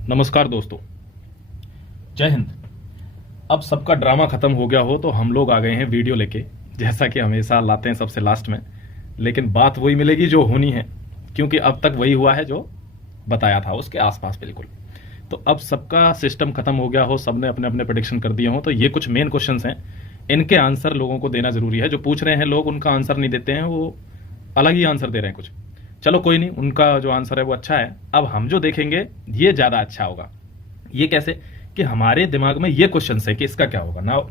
नमस्कार दोस्तों, जय हिंद। अब सबका ड्रामा खत्म हो गया हो तो हम लोग आ गए हैं वीडियो लेके, जैसा कि हमेशा लाते हैं सबसे लास्ट में। लेकिन बात वही मिलेगी जो होनी है, क्योंकि अब तक वही हुआ है जो बताया था, उसके आसपास बिल्कुल। तो अब सबका सिस्टम खत्म हो गया हो, सबने अपने अपने प्रेडिक्शन कर दिए हो, तो ये कुछ मेन क्वेश्चंस हैं, इनके आंसर लोगों को देना जरूरी है। जो पूछ रहे हैं लोग उनका आंसर नहीं देते हैं, वो अलग ही आंसर दे रहे हैं कुछ। चलो कोई नहीं, उनका जो आंसर है वो अच्छा है। अब हम जो देखेंगे ये ज्यादा अच्छा होगा। ये कैसे कि हमारे दिमाग में ये क्वेश्चन है कि इसका क्या होगा। नाउ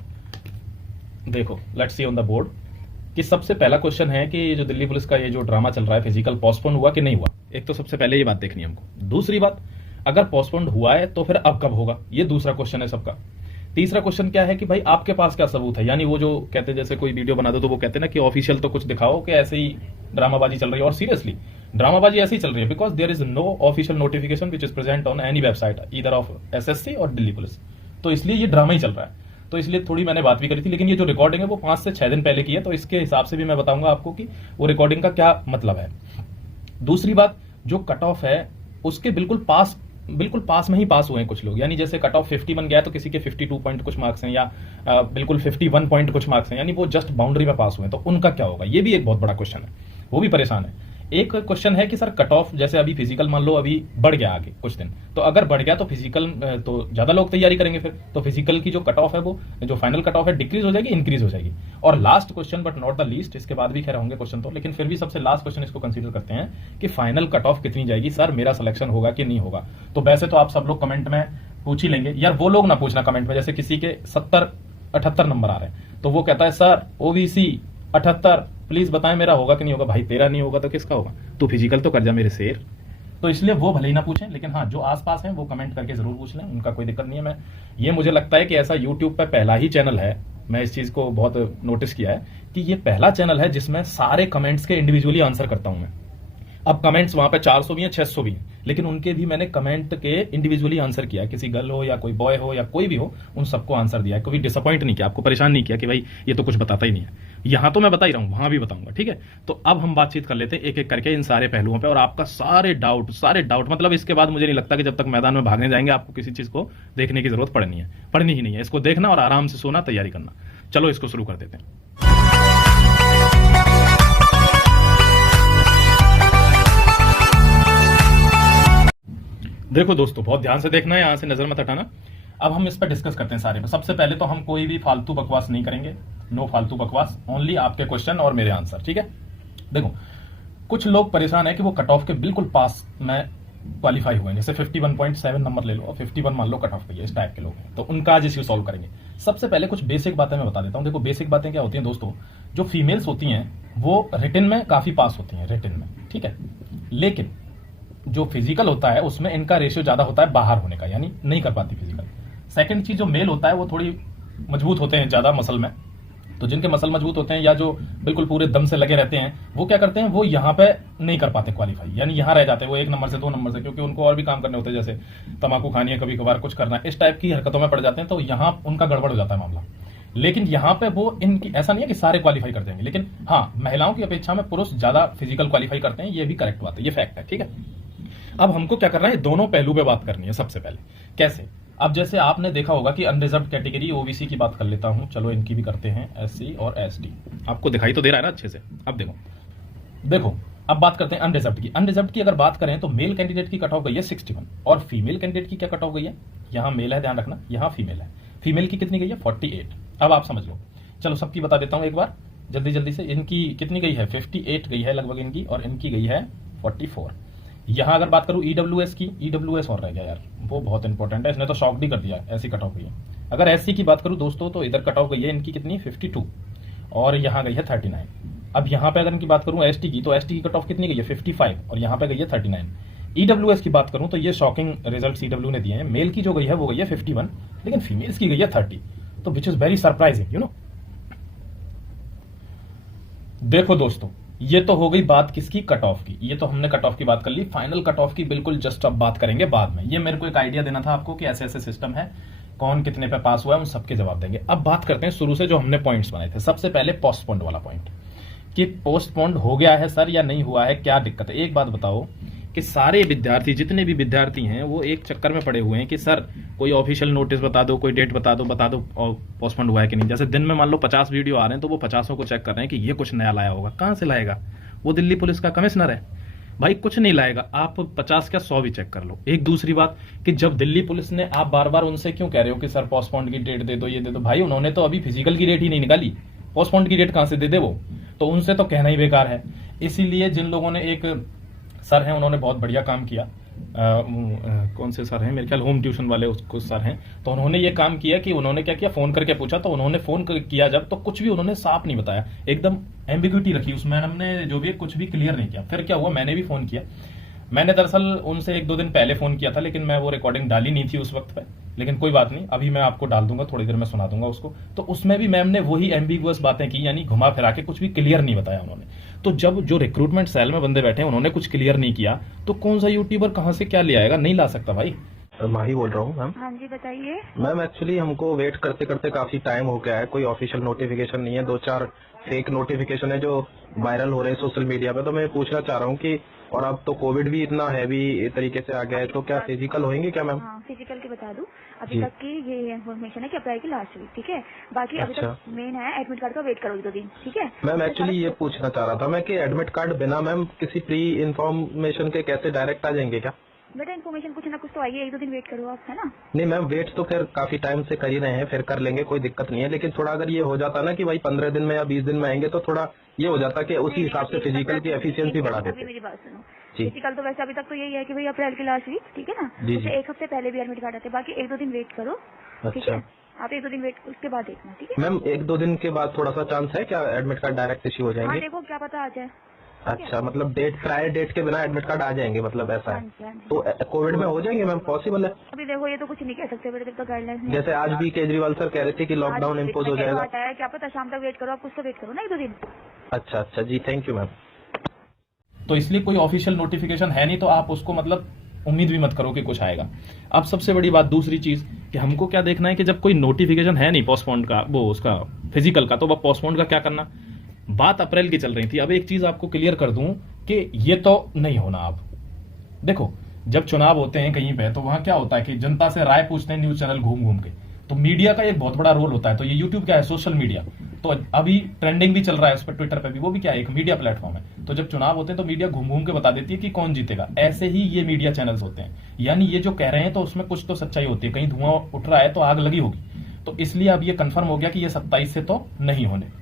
देखो, let's see on the board कि सबसे पहला क्वेश्चन है कि जो दिल्ली पुलिस का ये जो ड्रामा चल रहा है, फिजिकल पोस्टपोन हुआ कि नहीं हुआ। एक तो सबसे पहले ये बात देखनी है हमको। दूसरी बात, अगर पोस्टपोन हुआ है तो फिर अब कब होगा, ये दूसरा क्वेश्चन है सबका। तीसरा क्वेश्चन क्या है कि भाई आपके पास क्या सबूत है, यानी वो जो कहते हैं जैसे कोई वीडियो बना दो तो वो कहते हैं ना कि ऑफिशियल तो कुछ दिखाओ कि ऐसे ही ड्रामाबाजी चल रही है। और सीरियसली ड्रामाबाजी ऐसे ही चल रही है, because there is no official notification which is present on any website either of SSC और दिल्ली पुलिस। तो इसलिए ये ड्रामा ही चल रहा है। तो इसलिए थोड़ी मैंने बात भी करी थी, लेकिन ये जो रिकॉर्डिंग है वो 5 से 6 दिन पहले की है, तो इसके हिसाब से भी मैं बताऊंगा आपको कि वो रिकॉर्डिंग का क्या मतलब है। दूसरी बात, जो कट ऑफ है उसके बिल्कुल पास में ही पास हुए हैं कुछ लोग, यानी जैसे कट ऑफ 50 बन गया तो किसी के 52 पॉइंट कुछ मार्क्स हैं, या बिल्कुल 51 पॉइंट कुछ मार्क्स हैं, यानी वो जस्ट बाउंड्री में पास हुए हैं, तो उनका क्या होगा। ये भी एक बहुत बड़ा क्वेश्चन है, वो भी परेशान है। एक क्वेश्चन है कि सर कट ऑफ जैसे अभी फिजिकल मान लो अभी बढ़ गया आगे कुछ दिन, तो अगर बढ़ गया तो फिजिकल तो ज्यादा लोग तैयारी करेंगे, फिर तो फिजिकल की जो कट ऑफ है वो जो फाइनल कट ऑफ है डिक्रीज हो जाएगी, इंक्रीज हो जाएगी। और last question but not the least, इसके बाद भी खैर होंगे क्वेश्चन तो, लेकिन फिर भी सबसे लास्ट क्वेश्चन इसको कंसीडर करते हैं कि फाइनल कट ऑफ कितनी जाएगी, सर मेरा सिलेक्शन होगा कि नहीं होगा। तो वैसे तो आप सब लोग कमेंट में पूछ ही लेंगे यार, वो लोग ना पूछना कमेंट में जैसे किसी के 70-78 नंबर आ रहे हैं तो वो कहता है सर ओबीसी 78, प्लीज बताएं मेरा होगा कि नहीं होगा। भाई तेरा नहीं होगा तो किसका होगा, तू फिजिकल तो कर जा मेरे शेर। तो इसलिए वो भले ही ना पूछें, लेकिन हाँ जो आसपास हैं वो कमेंट करके जरूर पूछ लें, उनका कोई दिक्कत नहीं है। मैं ये मुझे लगता है कि ऐसा यूट्यूब पे पहला ही चैनल है, मैं इस चीज को बहुत नोटिस किया है कि ये पहला चैनल है जिसमें सारे कमेंट्स के इंडिविजुअली आंसर करता हूं मैं। अब कमेंट्स वहां पे 400 भी हैं, 600 भी हैं, लेकिन उनके भी मैंने कमेंट के इंडिविजुअली आंसर किया है। किसी गर्ल हो या कोई बॉय हो या कोई भी हो, उन सबको आंसर दिया है, कभी डिसअपॉइंट नहीं किया, आपको परेशान नहीं किया कि भाई ये तो कुछ बताता ही नहीं है। यहां तो मैं बता ही रहा हूं, वहां भी बताऊंगा, ठीक है। तो अब हम बातचीत कर लेते हैं एक एक करके इन सारे पहलुओं पे, और आपका सारे डाउट मतलब इसके बाद मुझे नहीं लगता कि जब तक मैदान में भागने जाएंगे आपको किसी चीज को देखने की जरूरत पड़नी ही नहीं है। इसको देखना और आराम से सोना, तैयारी करना। चलो इसको शुरू कर देते हैं। देखो दोस्तों, बहुत ध्यान से देखना है, यहां से नजर मत हटाना। अब हम इस पर डिस्कस करते हैं सारे में। सबसे पहले तो हम कोई भी फालतू बकवास नहीं करेंगे, नो फालतू बकवास, ओनली आपके क्वेश्चन और मेरे आंसर, ठीक है। देखो, कुछ लोग परेशान है कि वो कट ऑफ के बिल्कुल पास में क्वालिफाई हुए, जैसे 51.7 नंबर ले लो और 51 मान लो कट ऑफ गई है, इस टाइप के लोग हैं, तो उनका आज इश्यू सॉल्व करेंगे। सबसे पहले कुछ बेसिक बातें मैं बता देता हूं। देखो बेसिक बातें क्या होती हैं दोस्तों, जो फीमेल्स होती हैं वो रिटन में काफी पास होती हैं, रिटन में, ठीक है, लेकिन जो फिजिकल होता है उसमें इनका रेशियो ज्यादा होता है बाहर होने का, यानी नहीं कर पाती फिजिकल। सेकंड चीज, जो मेल होता है वो थोड़ी मजबूत होते हैं ज्यादा मसल में, तो जिनके मसल मजबूत होते हैं या जो बिल्कुल पूरे दम से लगे रहते हैं, वो क्या करते हैं, वो यहाँ पे नहीं कर पाते क्वालिफाई, यानी यहाँ रह जाते हैं वो 1 नंबर से 2 नंबर से, क्योंकि उनको और भी काम करने होते हैं, जैसे तंबाकू खानी है, कभी कभार कुछ करना है, इस टाइप की हरकतों में पड़ जाते हैं, तो यहाँ उनका गड़बड़ हो जाता है मामला। लेकिन यहाँ पे वो इनकी ऐसा नहीं है कि सारे क्वालिफाई कर जाएंगे, लेकिन हाँ महिलाओं की अपेक्षा में पुरुष ज्यादा फिजिकल क्वालिफाई करते हैं, ये भी करेक्ट बात है, ये फैक्ट है, ठीक है। अब हमको क्या करना है, दोनों पहलू पे बात करनी है। सबसे पहले कैसे, अब जैसे आपने देखा होगा कि अनरिजर्व कैटेगरी ओबीसी की बात कर लेता हूं, चलो इनकी भी करते हैं, एससी और एसटी। आपको दिखाई तो दे रहा है ना अच्छे से। अब देखो अब बात करते हैं अनरिजर्व की। अनरिजर्व की अगर बात करें तो मेल कैंडिडेट की कट ऑफ गई है 61, और फीमेल कैंडिडेट की क्या कट ऑफ गई है, यहां मेल है ध्यान रखना, यहां फीमेल है। फीमेल की कितनी गई है 48। अब आप समझ लो, चलो सबकी बता देता हूं एक बार जल्दी से। इनकी कितनी गई है 58 गई है लगभग इनकी, और इनकी गई है 44। यहां अगर बात करूं ईडब्ल्यूएस की, ईडब्ल्यूएस और रह गया यार, वो बहुत इंपॉर्टेंट है, इसने तो शॉक भी कर दिया, ऐसी कट ऑफ गई है। अगर एससी की बात करूं दोस्तों तो इधर कट ऑफ गई है इनकी कितनी 52, और यहां गई है 39। अब यहां पे अगर इनकी बात करूं एसटी की, तो एसटी की कट ऑफ कितनी गई है 55, और यहां पे गई है 39। ईडब्ल्यूएस की बात करूं तो ये शॉकिंग रिजल्ट ईडब्ल्यू ने दिए हैं, मेल की जो गई है वो गई है 51, लेकिन फीमेल्स की गई है 30, तो which is very surprising, you know. देखो दोस्तों, ये तो हो गई बात किसकी, कट ऑफ की। ये तो हमने कट ऑफ की बात कर ली, फाइनल कट ऑफ की बिल्कुल जस्ट अब बात करेंगे बाद में। ये मेरे को एक आइडिया देना था आपको कि ऐसे ऐसे सिस्टम है, कौन कितने पे पास हुआ है, उन सबके जवाब देंगे। अब बात करते हैं शुरू से जो हमने पॉइंट्स बनाए थे। सबसे पहले पोस्टपोन्ड वाला पॉइंट कि पोस्टपोन्ड हो गया है सर या नहीं हुआ है, क्या दिक्कत है। एक बात बताओ कि कि सारे विद्यार्थी, जितने भी विद्यार्थी हैं, वो एक चक्कर में पड़े हुए हैं कि सर कोई ऑफिशियल नोटिस बता दो, कोई डेट बता दो और पोस्टपोन हुआ है कि नहीं। जैसे दिन में मान लो 50 वीडियो आ रहे हैं तो वो 50 को चेक कर रहे हैं कि ये कुछ नया लाया होगा। कहाँ से लाएगा? वो दिल्ली पुलिस का कमिश्नर है भाई, कुछ नहीं लाएगा। आप 50 क्या 100 भी चेक कर लो। एक दूसरी बात कि जब दिल्ली पुलिस ने, आप बार बार उनसे क्यों कह रहे हो कि सर पोस्टपोन की डेट दे दो, ये दे दो, भाई उन्होंने तो अभी फिजिकल की डेट ही नहीं निकाली, पोस्टपोन की डेट कहां से दे दे वो, तो उनसे तो कहना ही बेकार है। इसीलिए जिन लोगों ने, एक सर हैं उन्होंने बहुत बढ़िया काम किया, कौन से सर हैं, मेरे ख्याल होम ट्यूशन वाले कुछ सर हैं, तो उन्होंने ये काम किया कि उन्होंने क्या किया, फोन करके पूछा, तो उन्होंने फोन किया जब, तो कुछ भी उन्होंने साफ नहीं बताया, एकदम एम्बिग्विटी रखी उस मैडम ने, जो भी कुछ भी क्लियर नहीं किया। फिर क्या हुआ, मैंने भी फोन किया, मैंने दरअसल उनसे 1-2 दिन पहले फोन किया था, लेकिन मैं वो रिकॉर्डिंग डाली नहीं थी उस वक्त पे, लेकिन कोई बात नहीं, अभी मैं आपको डाल दूंगा, थोड़ी देर में सुना दूंगा उसको। तो उसमें भी मैम ने वही एम्बिगुअस बातें की, यानी घुमा फिरा के कुछ भी क्लियर नहीं बताया उन्होंने। तो जब जो रिक्रूटमेंट सेल में बंदे बैठे हैं उन्होंने कुछ क्लियर नहीं किया, तो कौन सा यूट्यूबर कहां से क्या ले आएगा? नहीं ला सकता भाई। माही बोल रहा हूँ मैम। हाँ जी बताइए। मैम एक्चुअली हमको वेट करते करते काफी टाइम हो गया है, कोई ऑफिशियल नोटिफिकेशन नहीं है, 2-4 फेक नोटिफिकेशन है जो वायरल हो रहे हैं सोशल मीडिया पे। तो मैं पूछना चाह रहा हूँ कि, और अब तो कोविड भी इतना हैवी तरीके से आ गया है, तो क्या फिजिकल होंगे क्या मैम? हाँ फिजिकल की बता दूं, अभी तक की ये इन्फॉर्मेशन है कि अप्रैल की लास्ट वीक, ठीक है। बाकी अभी तक मेन है एडमिट कार्ड का वेट करो 2 दिन, ठीक है। मैम एक्चुअली ये पूछना चाह रहा था मैं कि एडमिट कार्ड बिना मैम किसी प्री इन्फॉर्मेशन के कैसे डायरेक्ट आ जाएंगे क्या? बेटा इन्फॉर्मेशन कुछ ना कुछ तो आइए, 1-2 दिन वेट करो आप, है ना। नहीं मैम, वेट तो खैर काफी टाइम से कर ही रहे हैं, फिर कर लेंगे, कोई दिक्कत नहीं है। लेकिन थोड़ा अगर ये हो जाता ना कि भाई 15 दिन में या 20 दिन में आएंगे, तो थोड़ा ये हो जाता कि उसी हिसाब से फिजिकल की एफिशिएंसी बढ़ा देते। मेरी बात सुनो, जी। फिजिकल तो वैसे अभी तक तो यही है कि भाई अप्रैल की लास्ट वीक, ठीक है ना। उससे 1 हफ्ते पहले भी एडमिट कार्ड आते हैं, बाकी 1-2 दिन वेट करो, ठीक है। आप 1-2 दिन वेट, उसके बाद देखना, ठीक है मैम। 1-2 दिन के बाद थोड़ा सा चांस है क्या एडमिट कार्ड डायरेक्ट इश्यू हो जाएंगे? हाँ देखो क्या पता आ जाए। अच्छा, मतलब प्रायर डेट के बिना एडमिट कार्ड आ जाएंगे, मतलब ऐसा है। हाँ जी, हाँ जी। तो कोविड में हो जाएंगे मैम, पॉसिबल है? अभी देखो ये तो कुछ नहीं कह सकते बेटे, जब तक गाइडलाइंस जैसे आज भी केजरीवाल सर कह रहे थे कि लॉकडाउन इम्पोज हो जाएगा। क्या पता शाम तक वेट करो, आप कुछ तो वेट करो ना 1-2 दिन। अच्छा अच्छा जी, थैंक यू मैम। तो इसलिए कोई ऑफिशियल नोटिफिकेशन है नहीं, तो आप उसको मतलब उम्मीद भी मत करो कि कुछ आएगा। अब सबसे बड़ी बात दूसरी चीज कि हमको क्या देखना है कि जब कोई नोटिफिकेशन है नहीं पोस्टपोन का, वो उसका फिजिकल का, तो वह पोस्टपोन का क्या करना। बात अप्रैल की चल रही थी। अब एक चीज आपको क्लियर कर दूं कि ये तो नहीं होना। आप देखो, जब चुनाव होते हैं कहीं पे, तो वहां क्या होता है कि जनता से राय पूछते हैं न्यूज चैनल घूम घूम के, तो मीडिया का एक बहुत बड़ा रोल होता है। तो ये यूट्यूब क्या है, सोशल मीडिया, तो अभी ट्रेंडिंग भी चल रहा है उस पर, ट्विटर पे भी, वो भी क्या है, एक मीडिया प्लेटफॉर्म है। तो जब चुनाव होते हैं तो मीडिया घूम घूम के बता देती है कि कौन जीतेगा। ऐसे ही ये मीडिया चैनल्स होते हैं, यानी ये जो कह रहे हैं तो उसमें कुछ तो सच्चाई होती है। कहीं धुआं उठ रहा है तो आग लगी होगी। तो इसलिए अब ये कंफर्म हो गया कि ये 27 से तो नहीं होने,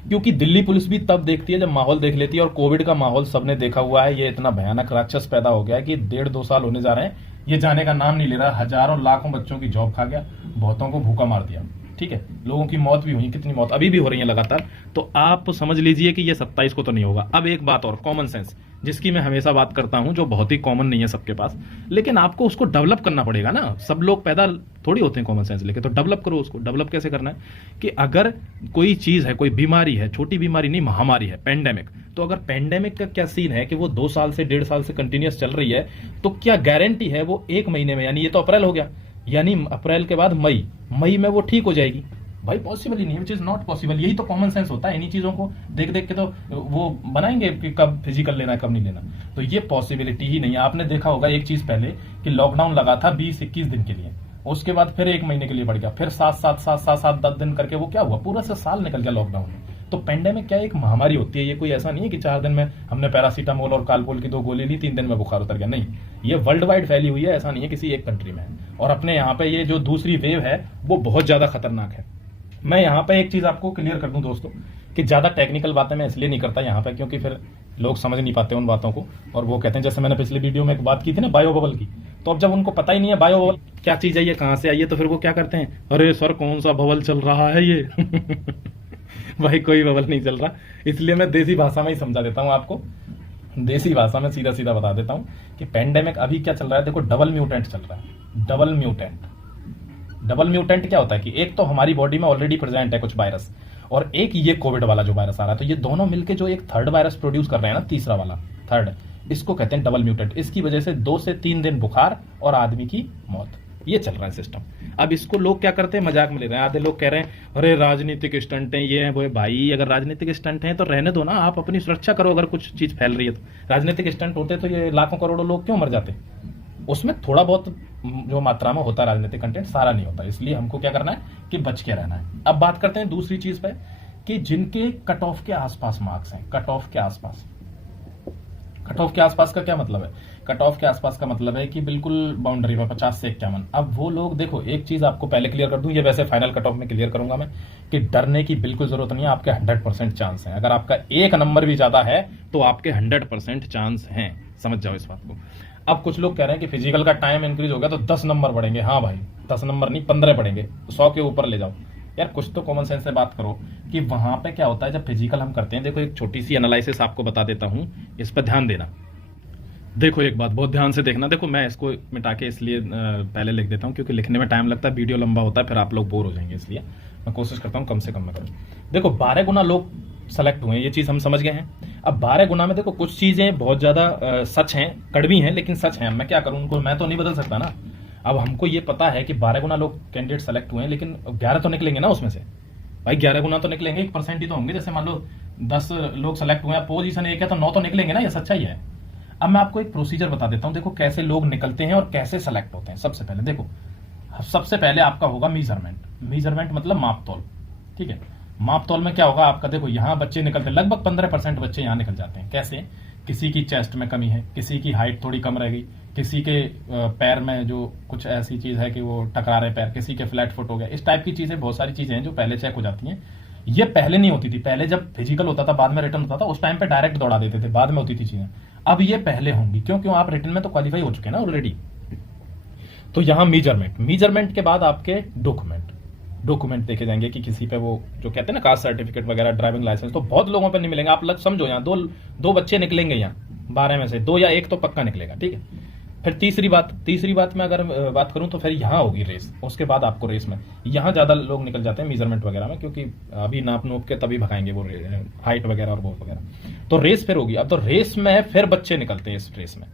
क्योंकि दिल्ली पुलिस भी तब देखती है जब माहौल देख लेती है। और कोविड का माहौल सबने देखा हुआ है, ये इतना भयानक राक्षस पैदा हो गया है कि 1.5-2 साल होने जा रहे हैं, ये जाने का नाम नहीं ले रहा। हजारों लाखों बच्चों की जॉब खा गया, बहुतों को भूखा मार दिया, ठीक है। लोगों की मौत भी हुई, कितनी मौत अभी भी हो रही है लगातार। तो आप समझ लीजिए कि ये 27 को तो नहीं होगा। अब एक बात और, कॉमन सेंस, जिसकी मैं हमेशा बात करता हूं, जो बहुत ही कॉमन नहीं है सबके पास, लेकिन आपको उसको डेवलप करना पड़ेगा ना। सब लोग पैदा थोड़ी होते हैं कॉमन सेंस लेके, तो डेवलप करो उसको। डेवलप कैसे करना है कि अगर कोई चीज है, कोई बीमारी है, छोटी बीमारी नहीं, महामारी है, पेंडेमिक, तो अगर पेंडेमिक का क्या सीन है कि वो 2 साल से 1.5 साल से कंटिन्यूस चल रही है, तो क्या गारंटी है वो 1 महीने में, यानी ये तो अप्रैल हो गया, यानी अप्रैल के बाद मई में वो ठीक हो जाएगी? भाई पॉसिबल ही नहीं, विच इज नॉट पॉसिबल। यही तो कॉमन सेंस होता है। इन्हीं चीजों को देख देख के तो वो बनाएंगे कि कब फिजिकल लेना है, कब नहीं लेना। तो ये पॉसिबिलिटी ही नहीं है। आपने देखा होगा एक चीज पहले कि लॉकडाउन लगा था 20-21 दिन के लिए, उसके बाद फिर 1 महीने के लिए बढ़ गया, फिर 7-10 दिन करके वो क्या हुआ, पूरा से साल निकल गया लॉकडाउन में। तो पेंडेमिक क्या एक महामारी होती है, ये कोई ऐसा नहीं है कि 4 दिन में हमने पैरासीटामोल और कालपोल की 2 गोली ली, 3 दिन में बुखार उतर गया। नहीं, ये वर्ल्ड वाइड फैली हुई है, ऐसा नहीं है किसी एक कंट्री में। और अपने यहाँ पे ये जो दूसरी वेव है वो बहुत ज्यादा खतरनाक है। मैं यहाँ पे एक चीज आपको क्लियर कर दूं दोस्तों, कि ज्यादा टेक्निकल बातें मैं इसलिए नहीं करता यहाँ पे, क्योंकि फिर लोग समझ नहीं पाते उन बातों को, और वो कहते हैं, जैसे मैंने पिछले वीडियो में एक बात की थी ना बायो बबल की, तो अब जब उनको पता ही नहीं है बायो बबल क्या चीज है, ये कहां से आई है, तो फिर वो क्या करते हैं, अरे सर कौन सा बबल चल रहा है ये भाई कोई बबल नहीं चल रहा। इसलिए मैं देसी भाषा में ही समझा देता हूँ आपको, देसी भाषा में सीधा सीधा बता देता हूँ कि पेंडेमिक अभी क्या चल रहा है। देखो, डबल म्यूटेंट चल रहा है। डबल म्यूटेंट क्या होता है कि एक तो हमारी बॉडी में ऑलरेडी प्रेजेंट है कुछ वायरस, और एक ये कोविड वाला जो वायरस आ रहा है, तो ये दोनों मिलके जो एक थर्ड वायरस प्रोड्यूस कर रहे हैं ना, तीसरा वाला, थर्ड, इसको कहते हैं डबल म्यूटेंट। इसकी वजह से 2 से 3 दिन बुखार और आदमी की मौत, ये चल रहा है सिस्टम। अब इसको लोग क्या करते हैं, मजाक में ले रहे हैं। आधे लोग कह रहे हैं अरे राजनीतिक स्टंट हैं, ये है वो है। भाई अगर राजनीतिक स्टंट हैं तो रहने दो ना, आप अपनी सुरक्षा करो। अगर कुछ चीज फैल रही है तो राजनीतिक स्टंट होते तो ये लाखों करोड़ों लोग क्यों मर जाते। उसमें थोड़ा बहुत जो मात्रा में होता है राजनीतिक कंटेंट, सारा नहीं होता। इसलिए हमको क्या करना है कि बच के रहना है। अब बात करते हैं दूसरी चीज पे कि जिनके कट ऑफ के आसपास मार्क्स हैं, कट ऑफ के आसपास। कट ऑफ के आसपास का क्या मतलब है? कट ऑफ के आसपास का मतलब है कि बिल्कुल बाउंड्री में 50 से 51। अब वो लोग देखो, एक चीज आपको पहले क्लियर कर दूं, ये वैसे फाइनल कट ऑफ में क्लियर करूंगा मैं, कि डरने की बिल्कुल जरूरत नहीं है। आपके 100% चांस है। अगर आपका एक नंबर भी ज्यादा है तो आपके 100% चांस हैं। समझ जाओ इस बात को। अब कुछ लोग कह रहे हैं कि फिजिकल का टाइम इंक्रीज हो गया तो 10 नंबर बढ़ेंगे। हाँ भाई, 10 नंबर नहीं 15 बढ़ेंगे, 100 के ऊपर ले जाओ। यार कुछ तो कॉमन सेंस से बात करो कि वहां पे क्या होता है जब फिजिकल हम करते हैं। देखो एक छोटी सी एनालिसिस आपको बता देता हूं, इस पर ध्यान देना। देखो एक बात बहुत ध्यान से देखना। देखो मैं इसको मिटा के इसलिए पहले लिख देता हूं क्योंकि लिखने में टाइम लगता है, वीडियो लंबा होता है, फिर आप लोग बोर हो जाएंगे। इसलिए मैं कोशिश करता हूं कम से कम में करूं। देखो 12 गुना लोग सेलेक्ट हुए, ये चीज हम समझ गए हैं। अब 12 गुना में देखो कुछ चीजें बहुत ज्यादा सच हैं, कड़वी हैं, लेकिन सच हैं। मैं क्या करूं, उनको मैं तो नहीं बदल सकता ना। अब हमको ये पता है कि 12 गुना लोग कैंडिडेट सेलेक्ट हुए हैं, लेकिन 11 तो निकलेंगे ना उसमें से। भाई 11 गुना तो निकलेंगे, 1% ही तो होंगे। जैसे मान लो 10 लोग सेलेक्ट हुए हैं, पोजीशन एक है तो 9 तो निकलेंगे ना, ये सच्चाई है। अब मैं आपको एक प्रोसीजर बता देता हूं, देखो कैसे लोग निकलते हैं और कैसे सेलेक्ट होते हैं। सबसे पहले देखो, सबसे पहले आपका होगा मीजरमेंट। मीजरमेंट मतलब मापतोल, ठीक है। मापतोल में क्या होगा आपका, देखो यहां बच्चे निकलते हैं, लगभग 15% बच्चे यहां निकल जाते हैं। कैसे? किसी की चेस्ट में कमी है, किसी की हाइट थोड़ी कम रह गई, किसी के पैर में जो कुछ ऐसी चीज है कि वो टकरा रहे पैर, किसी के फ्लैट फुट हो गया। इस टाइप की चीजें, बहुत सारी चीजें हैं जो पहले चेक हो जाती हैं। ये पहले नहीं होती थी। पहले जब फिजिकल होता था, बाद में रिटर्न होता था, उस टाइम पे डायरेक्ट दौड़ा देते थे, बाद में होती थी चीजें। अब ये पहले होंगी, क्यों आप रिटर्न में तो क्वालिफाई हो चुके हैं ना ऑलरेडी। तो यहां मीजरमेंट, मीजरमेंट के बाद आपके डॉक्यूमेंट देखे जाएंगे कि किसी पे वो जो कहते हैं ना कास्ट सर्टिफिकेट वगैरह, ड्राइविंग लाइसेंस, तो बहुत लोगों पे नहीं मिलेंगे। आप लग समझो यहाँ दो बच्चे निकलेंगे, यहाँ 12 में से 2 या 1 तो पक्का निकलेगा, ठीक है। फिर तीसरी बात में अगर बात करूं तो फिर यहाँ होगी रेस। उसके बाद आपको रेस में यहाँ ज्यादा लोग निकल जाते हैं मीजरमेंट वगैरह में, क्योंकि अभी नाप नूप के तभी भगाएंगे वो हाइट वगैरह और वो वगैरह। तो रेस फिर होगी। अब तो रेस में फिर बच्चे निकलते हैं। इस रेस में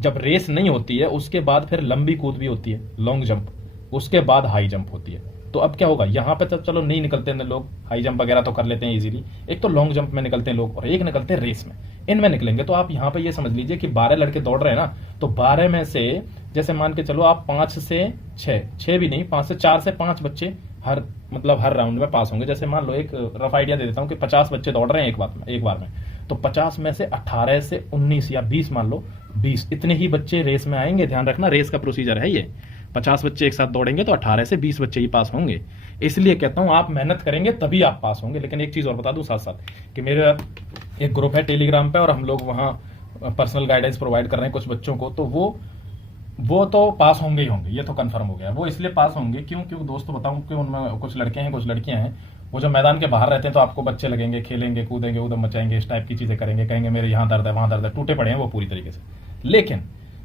जब रेस नहीं होती है उसके बाद फिर लंबी कूद भी होती है, लॉन्ग जंप, उसके बाद हाई जंप होती है। तो अब क्या होगा, यहाँ पे तो चलो नहीं निकलते हैं लोग, हाई जंप वगैरह तो कर लेते हैं इजीली। एक तो लॉन्ग जंप में निकलते हैं लोग और एक निकलते हैं रेस में, इनमें निकलेंगे। तो आप यहाँ पे ये समझ लीजिए कि 12 लड़के दौड़ रहे हैं ना, तो 12 में से जैसे मान के चलो आप 5 से 6 भी नहीं, 5 से 4 से 5 बच्चे हर राउंड में पास होंगे। जैसे मान लो एक रफ आइडिया दे देता हूँ कि 50 बच्चे दौड़ रहे हैं एक बार में, तो 50 में से 18 से 19 या 20 मान लो, 20 इतने ही बच्चे रेस में आएंगे। ध्यान रखना, रेस का प्रोसीजर है ये। 50 बच्चे एक साथ दौड़ेंगे तो 18 से 20 बच्चे ही पास होंगे। इसलिए कहता हूं आप मेहनत करेंगे तभी आप पास होंगे। लेकिन एक चीज और बता दूं साथ साथ कि मेरा एक ग्रुप है टेलीग्राम पे और हम लोग वहां पर्सनल गाइडेंस प्रोवाइड कर रहे हैं कुछ बच्चों को। तो वो तो पास होंगे ही होंगे, ये तो कंफर्म हो गया। वो इसलिए पास होंगे क्यों दोस्तों बताऊं कि उनमें कुछ लड़के हैं कुछ लड़कियां हैं। वो जब मैदान के बाहर रहते हैं तो आपको बच्चे लगेंगे, खेलेंगे कूदेंगे, उदम मचाएंगे, इस टाइप की चीजें करेंगे, कहेंगे मेरे यहाँ दर्द है वहां दर्द है, टूटे पड़े हैं वो पूरी तरीके से। लेकिन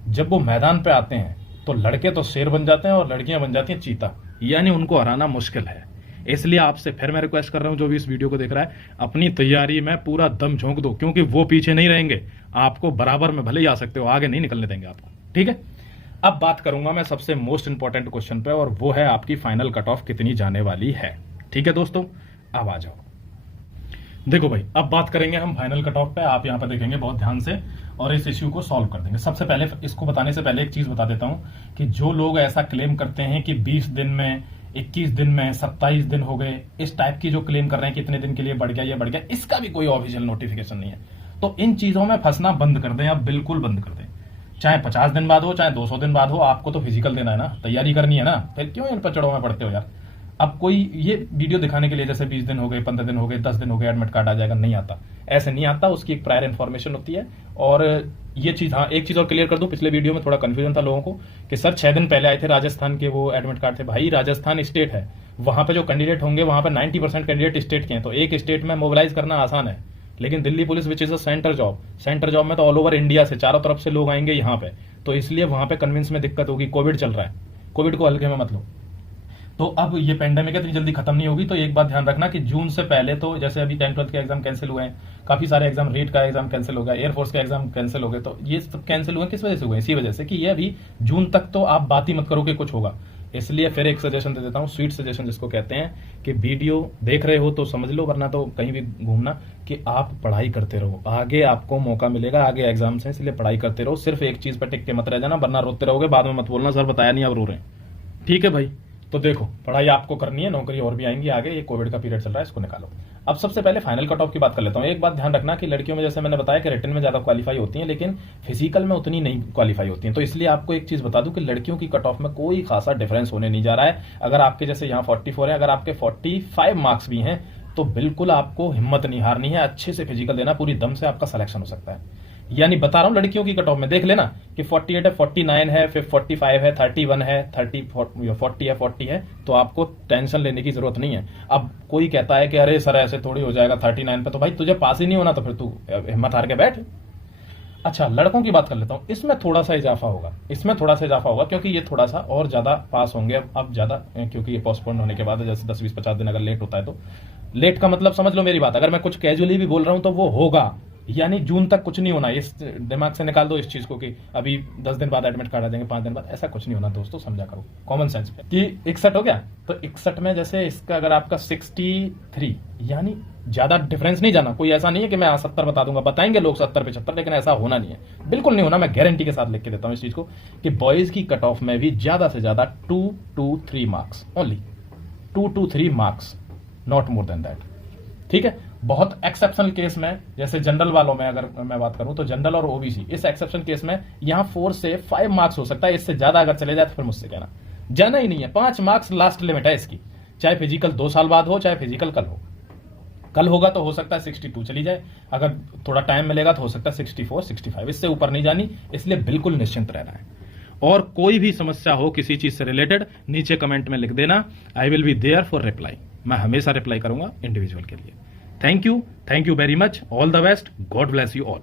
जब वो मैदान पे आते हैं तो लड़के तो शेर बन जाते हैं और लड़कियां बन जाती हैं चीता, यानी उनको हराना मुश्किल है। इसलिए आपसे फिर मैं रिक्वेस्ट कर रहा हूं जो भी इस वीडियो को देख रहा है, अपनी तैयारी में पूरा दम झोंक दो, क्योंकि वो पीछे नहीं रहेंगे। आपको बराबर में भले ही आ सकते हो, आगे नहीं निकलने देंगे आपको, ठीक है। अब बात करूंगा मैं सबसे मोस्ट इंपॉर्टेंट क्वेश्चन पे, और वो है आपकी फाइनल कट ऑफ कितनी जाने वाली है। ठीक है दोस्तों, अब आ जाओ। देखो भाई, अब बात करेंगे हम फाइनल कट ऑफ पे। आप यहाँ पे देखेंगे बहुत ध्यान से और इस इश्यू को सॉल्व कर देंगे। सबसे पहले इसको बताने से पहले एक चीज बता देता हूं कि जो लोग ऐसा क्लेम करते हैं कि 20 दिन में, 21 दिन में, 27 दिन हो गए, इस टाइप की जो क्लेम कर रहे हैं कि इतने दिन के लिए बढ़ गया, ये बढ़ गया, इसका भी कोई ऑफिशियल नोटिफिकेशन नहीं है। तो इन चीजों में फंसना बंद कर दें, आप बिल्कुल बंद कर दें। चाहे 50 दिन बाद हो, चाहे 200 दिन बाद हो, आपको तो फिजिकल देना है ना, तैयारी करनी है ना, फिर क्यों इन पचड़ों में पड़ते हो यार। अब कोई ये वीडियो दिखाने के लिए जैसे 20 दिन हो गए, 15 दिन हो गए, 10 दिन हो गए, एडमिट कार्ड आ जाएगा, नहीं आता, ऐसे नहीं आता। उसकी एक प्रायर इन्फॉर्मेशन होती है। और ये चीज, हाँ एक चीज और क्लियर कर दूं, पिछले वीडियो में थोड़ा कंफ्यूजन था लोगों को कि सर 6 दिन पहले आए थे राजस्थान के वो एडमिट कार्ड थे। भाई राजस्थान स्टेट है, वहां पे जो कैंडिडेट होंगे वहां पे 90% कैंडिडेट स्टेट के हैं, तो एक स्टेट में मोबिलाइज करना आसान है। लेकिन Delhi police which is a centre job में तो ऑल ओवर इंडिया से चारों तरफ से लोग आएंगे यहाँ पे, तो इसलिए वहां पे कन्विंस में दिक्कत होगी। कोविड चल रहा है, कोविड को हल्के में मत लो। तो अब ये पेंडेमिक इतनी जल्दी खत्म नहीं होगी। तो एक बात ध्यान रखना कि जून से पहले तो जैसे अभी 10th-12th के एग्जाम कैंसिल हुए हैं, काफी सारे एग्जाम, रेट का एग्जाम कैंसिल हो गया, एयरफोर्स का एग्जाम कैंसिल हो गए, तो ये सब कैंसिल हुए किस वजह से हुए? इसी वजह से कि ये अभी जून तक तो आप बात ही मत करो कि कुछ होगा, इसलिए फिर एक सजेशन दे देता हूं, स्वीट सजेशन जिसको कहते हैं, कि वीडियो देख रहे हो तो समझ लो, वरना तो कहीं भी घूमना, कि आप पढ़ाई करते रहो, आगे आपको मौका मिलेगा, आगे एग्जाम्स हैं, इसलिए पढ़ाई करते रहो, सिर्फ एक चीज पर टिक के मत रह जाना, वरना रोते रहोगे, बाद में मत बोलना सर बताया नहीं अब रो रहे हैं। ठीक है भाई, तो देखो पढ़ाई आपको करनी है, नौकरी और भी आएंगी आगे, ये कोविड का पीरियड चल रहा है, इसको निकालो। अब सबसे पहले फाइनल कट ऑफ की बात कर लेता हूं। एक बात ध्यान रखना कि लड़कियों में जैसे मैंने बताया कि रिटन में ज्यादा क्वालिफाई होती हैं, लेकिन फिजिकल में उतनी नहीं क्वालिफाई होती हैं, तो इसलिए आपको एक चीज बता दूं कि लड़कियों की कट ऑफ में कोई खासा डिफरेंस होने नहीं जा रहा है। अगर आपके जैसे यहाँ 44 है, अगर आपके 45 मार्क्स भी हैं तो बिल्कुल आपको हिम्मत नहीं हारनी है, अच्छे से फिजिकल देना, पूरी दम से आपका सिलेक्शन हो सकता है। यानी बता रहा हूं लड़कियों की कट ऑफ में देख लेना कि 48 है, 49 है, फिर 45 है, 31 है, 40 है, 40 है, तो आपको टेंशन लेने की जरूरत नहीं है। अब कोई कहता है कि अरे सर ऐसे थोड़ी हो जाएगा 39 पे, तो भाई तुझे पास ही नहीं होना तो फिर तू हिम्मत हार के बैठ। अच्छा, लड़कों की बात कर लेता हूं, इसमें थोड़ा सा इजाफा होगा, क्योंकि ये थोड़ा सा और ज्यादा पास होंगे अब ज्यादा, क्योंकि ये पोस्टपोन होने के बाद जैसे 10, 20, 50 दिन अगर लेट होता है, तो लेट का मतलब समझ लो मेरी बात, अगर मैं कुछ कैजुअली भी बोल रहा हूं तो वो होगा, यानी जून तक कुछ नहीं होना। इस दिमाग से निकाल दो इस चीज को कि अभी 10 दिन बाद एडमिट कार्ड आ जाएंगे, 5 दिन बाद, ऐसा कुछ नहीं होना दोस्तों, समझा करो कॉमन सेंस पे। कि 61 हो गया, तो 61 में जैसे इसका अगर आपका 63, यानी ज्यादा डिफरेंस नहीं जाना, कोई ऐसा नहीं है कि मैं 70 बता दूंगा, बताएंगे लोग 70, 75, लेकिन ऐसा होना नहीं है, बिल्कुल नहीं होना। मैं गारंटी के साथ लिख के देता हूं इस चीज को कि बॉयज की कट ऑफ में भी ज्यादा से ज्यादा 2 to 3 marks only, 2 to 3 marks, not more than that. ठीक है, बहुत एक्सेप्शनल केस में, जैसे जनरल वालों में अगर मैं बात करूं तो जनरल और ओबीसी, इस एक्सेप्शन केस में यहां 4 से 5 मार्क्स हो सकता है, इससे ज्यादा अगर चले जाए तो फिर मुझसे कहना, जाना ही नहीं है। 5 मार्क्स लास्ट लिमिट है इसकी, चाहे फिजिकल 2 साल बाद हो, चाहे फिजिकल कल होगा तो हो सकता है 62 चली जाए, अगर थोड़ा टाइम मिलेगा तो हो सकता है 64, 65, इससे ऊपर नहीं जानी, इसलिए बिल्कुल निश्चिंत रहना है। और कोई भी समस्या हो किसी चीज से रिलेटेड, नीचे कमेंट में लिख देना, I will be there for reply, मैं हमेशा रिप्लाई करूंगा इंडिविजुअल के लिए। Thank you very much, all the best, God bless you all.